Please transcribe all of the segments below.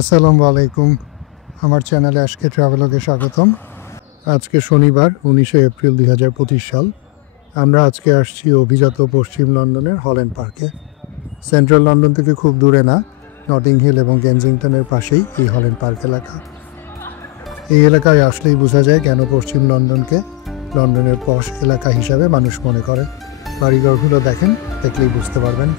আসসালামু আলাইকুম। আমার চ্যানেলে আজকে ট্রাভেলগে স্বাগতম। আজকে শনিবার 19 এপ্রিল 2025 সাল। আমরা আজকে আসছি অভিজাত পশ্চিম লন্ডনের হল্যান্ড পার্কে। সেন্ট্রাল লন্ডন থেকে খুব দূরে না, নটিং হিল এবং কেনজিংটনের পাশেই এই হল্যান্ড পার্ক এলাকা। এই এলাকায় আসলেই বোঝা যায় কেন পশ্চিম লন্ডনকে লন্ডনের পশ এলাকা হিসাবে মানুষ মনে করে। বাড়িঘরগুলো দেখলেই বুঝতে পারবেন।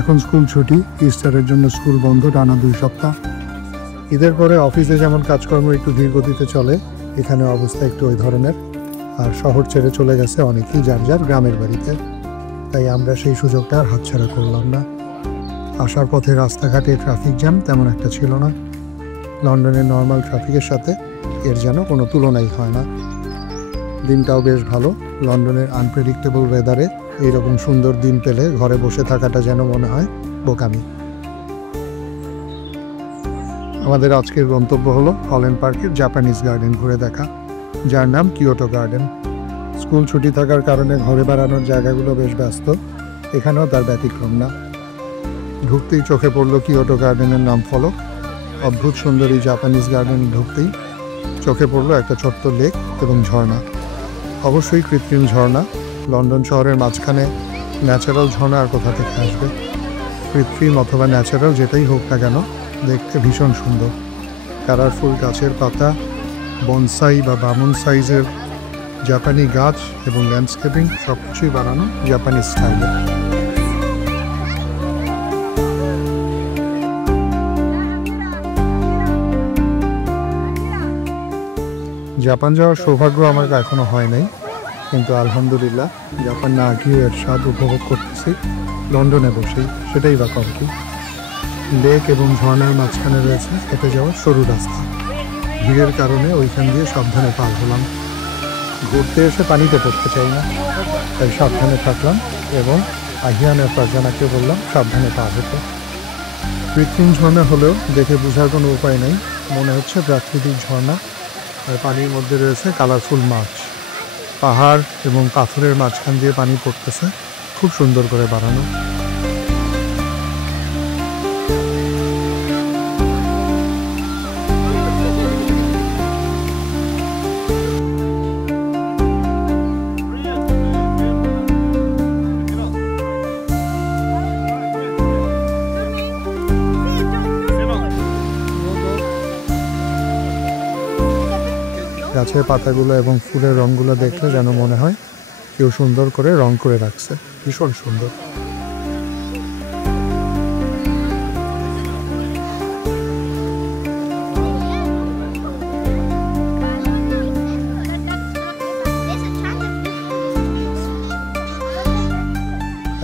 এখন স্কুল ছুটি, ইস্টারের জন্য স্কুল বন্ধ টানা 2 সপ্তাহ। ঈদের পরে অফিসে যেমন কাজকর্ম একটু ধীর গতিতে চলে, এখানে অবস্থা একটু ওই ধরনের। আর শহর ছেড়ে চলে গেছে অনেকেই যার যার গ্রামের বাড়িতে, তাই আমরা সেই সুযোগটা আর হাতছাড়া করলাম না। আসার পথে রাস্তাঘাটে ট্রাফিক জ্যাম তেমন একটা ছিল না। লন্ডনের নর্মাল ট্রাফিকের সাথে এর যেন কোনো তুলনাই হয় না। দিনটাও বেশ ভালো। লন্ডনের আনপ্রেডিক্টেবল ওয়েদারে এইরকম সুন্দর দিন পেলে ঘরে বসে থাকাটা যেন মনে হয় বোকামি। আমাদের আজকের গন্তব্য হলো হল্যান্ড পার্কের জাপানিজ গার্ডেন ঘুরে দেখা, যার নাম কিয়োটো গার্ডেন। স্কুল ছুটি থাকার কারণে ঘরে বেড়ানোর জায়গাগুলো বেশ ব্যস্ত, এখানেও তার ব্যতিক্রম না। ঢুকতেই চোখে পড়লো কিয়োটো গার্ডেনের নাম ফলক। অদ্ভুত সুন্দর এই জাপানিজ গার্ডেন ঢুকতেই চোখে পড়লো একটা ছোট্ট লেক এবং ঝর্ণা। অবশ্যই কৃত্রিম ঝর্ণা। লন্ডন শহরের মাঝখানে ন্যাচারাল ঝর্ণা আর কোথা থেকে আসবে? কৃত্রিম অথবা ন্যাচারাল যেটাই হোক না কেন, দেখতে ভীষণ সুন্দর। কালারফুল গাছের পাতা, বনসাই বা বামন সাইজের জাপানি গাছ এবং ল্যান্ডস্কেপিং সব কিছুই বানানো জাপানি স্টাইলে। জাপান যাওয়ার সৌভাগ্য আমার এখনো হয় নাই, কিন্তু আলহামদুলিল্লাহ জাপান না গিয়ে এর স্বাদ উপভোগ করতেছি লন্ডনে বসেই। সেটাই বা কম কি। লেক এবং ঝর্ণার মাঝখানে রয়েছে হেঁটে যাওয়ার সরু রাস্তা। ভিড়ের কারণে ওইখান দিয়ে সাবধানে পার হলাম। ঘুরতে এসে পানিতে পড়তে চাই না, তাই সাবধানে থাকলাম এবং আহিয়ানের ফারজানাকে বললাম সাবধানে পার হতে। কৃত্রিম ঝর্ণা হলেও দেখে বোঝার কোনো উপায় নেই, মনে হচ্ছে প্রাকৃতিক ঝর্ণা। আর পানির মধ্যে রয়েছে কালারফুল মাছ। পাহাড় এবং পাথরের মাঝখান দিয়ে পানি পড়তেছে, খুব সুন্দর করে বানানো। গাছের পাতাগুলো এবং ফুলের রঙগুলো দেখলে যেন মনে হয় কেউ সুন্দর করে রং করে রাখছে। ভীষণ সুন্দর।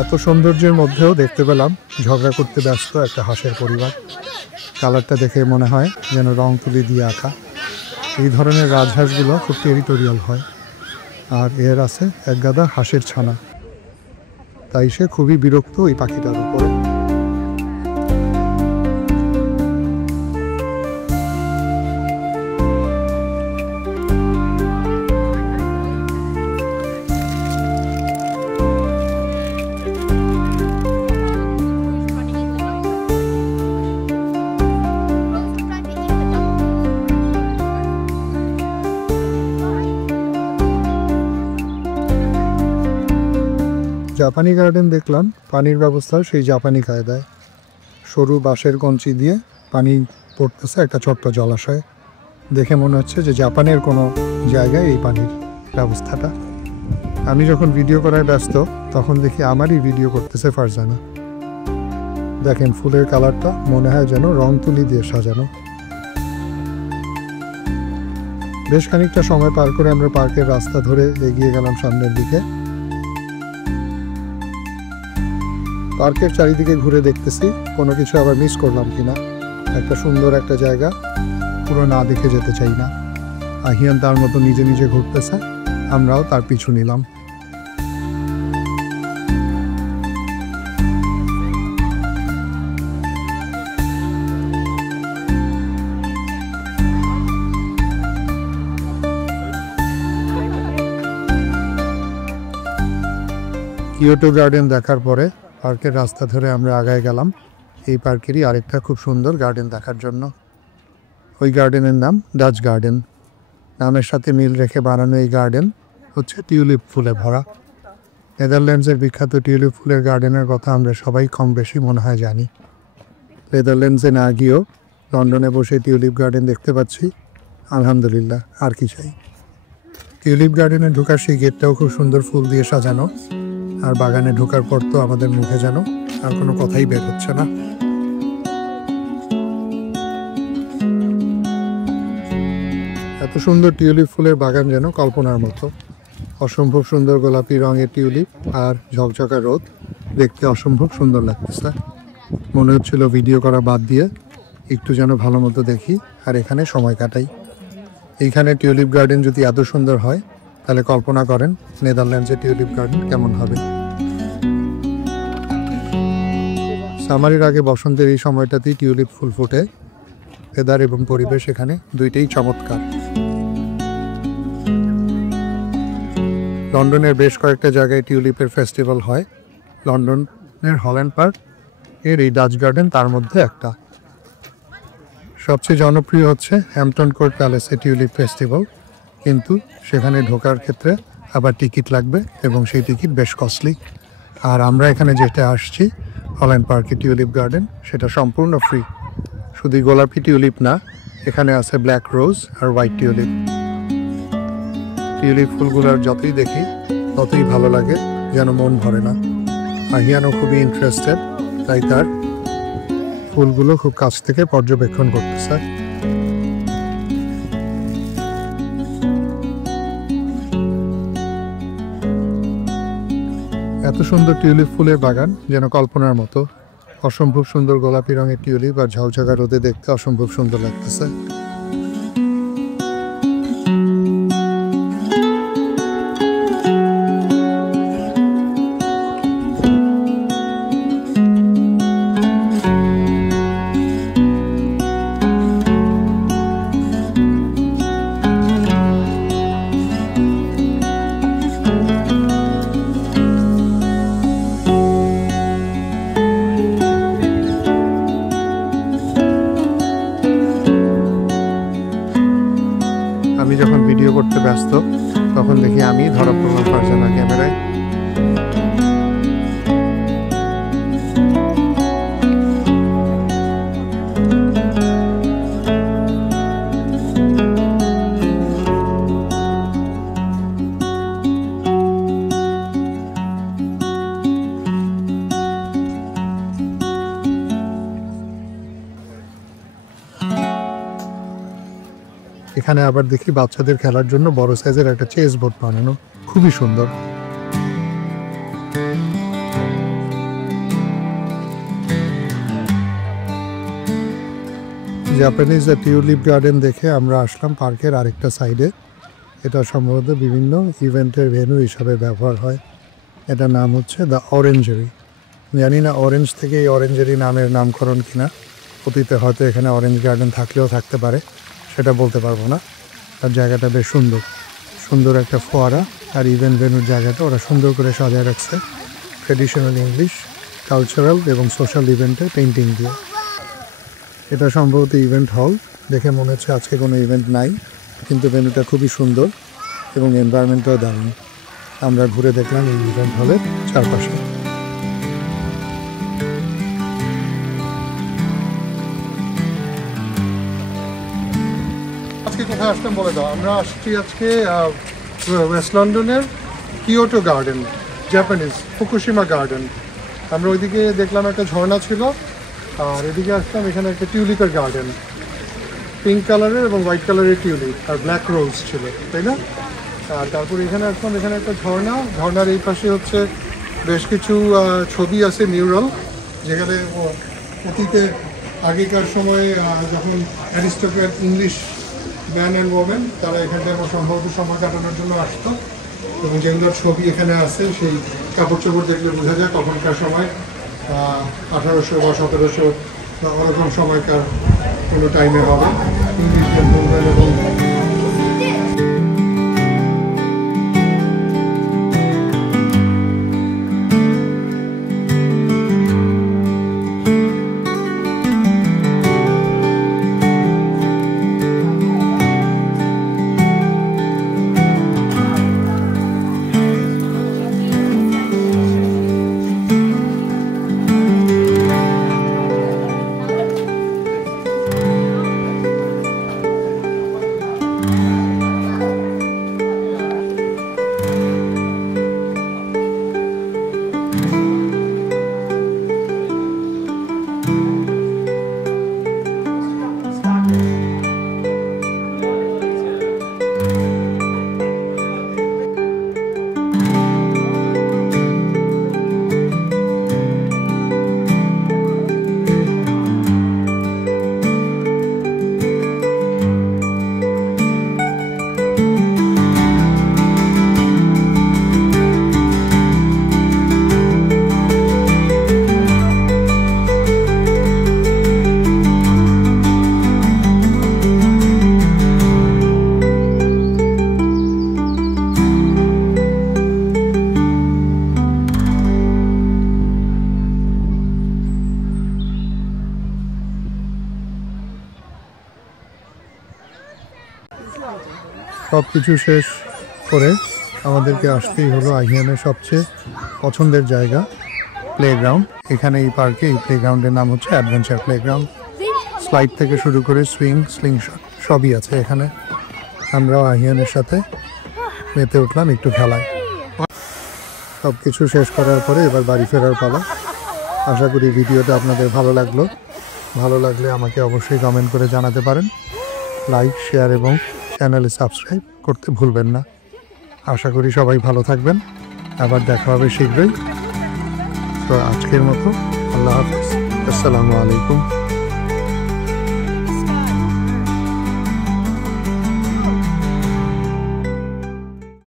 এত সৌন্দর্যের মধ্যেও দেখতে পেলাম ঝগড়া করতে ব্যস্ত একটা হাঁসের পরিবার। কালারটা দেখে মনে হয় যেন রং তুলি দিয়ে আঁকা। এই ধরনের রাজহাঁসগুলো খুব টেরিটোরিয়াল হয়, আর এর আছে এক গাদা হাঁসের ছানা, তাই সে খুবই বিরক্ত এই পাখিটার উপরে। জাপানি গার্ডেন দেখলাম, পানির ব্যবস্থা সেই জাপানি কায়দায়। সরু বাঁশের কঞ্চি দিয়ে পানি পড়তেছে একটা ছোট্ট জলাশয়ে। দেখে মনে হচ্ছে যে জাপানের কোনো জায়গায় এই পানির ব্যবস্থাটা। আমি যখন ভিডিও করায় ব্যস্ত তখন দেখি আমারই ভিডিও করতেছে ফারজানা। দেখেন ফুলের কালারটা মনে হয় যেন রং তুলি দিয়ে সাজানো। বেশ খানিকটা সময় পার করে আমরা পার্কের রাস্তা ধরে এগিয়ে গেলাম সামনের দিকে। পার্কের চারিদিকে ঘুরে দেখতেছি কোনো কিছু আবার মিস করলাম কিনা। একটা সুন্দর একটা জায়গা পুরো না দেখে যেতে চাই না। আহিয়ান তার মতো নিজে নিজে ঘুরতেছে, আমরাও তার পিছু নিলাম। কিয়োটো গার্ডেন দেখার পরে পার্কের রাস্তা ধরে আমরা আগায় গেলাম এই পার্কেরই আরেকটা খুব সুন্দর গার্ডেন দেখার জন্য। ওই গার্ডেনের নাম ডাচ গার্ডেন। নামের সাথে মিল রেখে বানানো এই গার্ডেন হচ্ছে টিউলিপ ফুলে ভরা। নেদারল্যান্ডসের বিখ্যাত টিউলিপ ফুলের গার্ডেনের কথা আমরা সবাই কম বেশি মনে হয় জানি। নেদারল্যান্ডসে না গিয়েও লন্ডনে বসে টিউলিপ গার্ডেন দেখতে পাচ্ছি, আলহামদুলিল্লাহ, আর কি চাই। টিউলিপ গার্ডেনে ঢোকার সেই গেটটাও খুব সুন্দর ফুল দিয়ে সাজানো, আর বাগানে ঢোকার পর তো আমাদের মুখে যেন আর কোনো কথাই বের হচ্ছে না। এত সুন্দর টিউলিপ ফুলের বাগান যেন কল্পনার মতো। অসম্ভব সুন্দর গোলাপি রঙের টিউলিপ আর ঝকঝকা রোদ, দেখতে অসম্ভব সুন্দর লাগতেছে। মনে হচ্ছিল ভিডিও করা বাদ দিয়ে একটু যেন ভালো মতো দেখি আর এখানে সময় কাটাই। এইখানে টিউলিপ গার্ডেন যদি এত সুন্দর হয় তাহলে কল্পনা করেন নেদারল্যান্ডসের টিউলিপ গার্ডেন কেমন হবে। সামারের আগে বসন্তের এই সময়টাতেই টিউলিপ ফুল ফোটে। ওয়েদার এবং পরিবেশ এখানে দুইটাই চমৎকার। লন্ডনের বেশ কয়েকটা জায়গায় টিউলিপের ফেস্টিভ্যাল হয়। লন্ডনের হল্যান্ড পার্ক এর এই ডাচ গার্ডেন তার মধ্যে একটা। সবচেয়ে জনপ্রিয় হচ্ছে হ্যাম্পটন কোর্ট প্যালেসে টিউলিপ ফেস্টিভ্যাল, কিন্তু সেখানে ঢোকার ক্ষেত্রে আবার টিকিট লাগবে এবং সেই টিকিট বেশ কস্টলি। আর আমরা এখানে যেটা আসছি হল্যান্ড পার্কে টিউলিপ গার্ডেন, সেটা সম্পূর্ণ ফ্রি। শুধু গোলাপি টিউলিপ না, এখানে আছে ব্ল্যাক রোজ আর হোয়াইট টিউলিপ। টিউলিপ ফুলগুলোর যতই দেখি ততই ভালো লাগে, যেন মন ভরে না। আহিয়ানও খুবই ইন্টারেস্টেড, তাই তার ফুলগুলো খুব কাছ থেকে পর্যবেক্ষণ করতেছে। এত সুন্দর টিউলিপ ফুলের বাগান যেন কল্পনার মতো। অসম্ভব সুন্দর গোলাপি রঙের টিউলিপ আর ঝকঝকা রোদে দেখতে অসম্ভব সুন্দর লাগতেছে। আমি যখন ভিডিও করতে ব্যস্ত তখন দেখি আমি ধরা পড়লাম ফারজানা ক্যামেরায়। এখানে আবার দেখি বাচ্চাদের খেলার জন্য বড় সাইজের একটা চেস বোর্ড বানানো, খুবই সুন্দর। জাপানিজ টিউলিপ গার্ডেন দেখে আমরা আসলাম পার্কের আরেকটা সাইডে। এটা সম্ভবত বিভিন্ন ইভেন্টের ভেন্যু হিসাবে ব্যবহার হয়। এটার নাম হচ্ছে দ্য অরেঞ্জারি। জানি না অরেঞ্জ থেকে এই অরেঞ্জারি নামের নামকরণ কিনা। অতীতে হয়তো এখানে অরেঞ্জ গার্ডেন থাকলেও থাকতে পারে, সেটা বলতে পারবো না। আর জায়গাটা বেশ সুন্দর, সুন্দর একটা ফোয়ারা আর ইভেন্ট ভেন্যুর জায়গাটা ওরা সুন্দর করে সাজায় রাখছে ট্রেডিশনাল ইংলিশ, কালচারাল এবং সোশ্যাল ইভেন্টের পেন্টিং দিয়ে। এটা সম্ভবত ইভেন্ট হল, দেখে মনে হচ্ছে আজকে কোনো ইভেন্ট নাই, কিন্তু ভেন্যুটা খুবই সুন্দর এবং এনভায়রনমেন্টটাও দারুণ। আমরা ঘুরে দেখলাম এই ইভেন্ট হলের চারপাশে। আজকে কোথায় আসলাম বলে দাও। আমরা আসছি আজকে ওয়েস্ট লন্ডনের Kyoto garden, Japanese Fukushima garden. আমরা ওইদিকে দেখলাম একটা ঝর্ণা ছিল, আর এদিকে আসলাম এখানে একটা টিউলিপের গার্ডেন, পিঙ্ক কালারের এবং হোয়াইট কালারের টিউলিপ আর ব্ল্যাক রোজ ছিল, তাই না? আর তারপর এখানে আসলাম, এখানে একটা ঝর্ণা, ঝর্ণার এই পাশে হচ্ছে বেশ কিছু ছবি আছে মিউরাল, যেখানে অতীতে আগেকার সময়ে যখন aristocrat English man and women তারা এখানটায় সম্ভবত সময় কাটানোর জন্য আসতো, এবং যেগুলোর ছবি এখানে আছে সেই কাপড় চোপড় দেখলে বোঝা যায় তখনকার সময় 1800 বা 1700 বা ওরকম সময়কার কোনো টাইমে হবে। ইংলিশ জেন্টলম্যান এবং সব কিছু শেষ করে আমাদেরকে আসতেই হলো আহিয়ানের সবচেয়ে পছন্দের জায়গা, প্লেগ্রাউন্ড। এখানে এই পার্কে এই প্লেগ্রাউন্ডের নাম হচ্ছে অ্যাডভেঞ্চার প্লেগ্রাউন্ড। স্লাইড থেকে শুরু করে সুইং, স্লিংশট সবই আছে এখানে। আমরাও আহিয়ানের সাথে মেতে উঠলাম একটু খেলায়। সব কিছু শেষ করার পরে এবার বাড়ি ফেরার পালা। আশা করি ভিডিওটা আপনাদের ভালো লাগলো। ভালো লাগলে আমাকে অবশ্যই কমেন্ট করে জানাতে পারেন। লাইক, শেয়ার এবং চ্যানেলে সাবস্ক্রাইব করতে ভুলবেন না। আশা করি সবাই ভালো থাকবেন। আবার দেখা হবে শীঘ্রই। তো আজকের মতো আল্লাহ হাফিজ, আসসালামু আলাইকুম।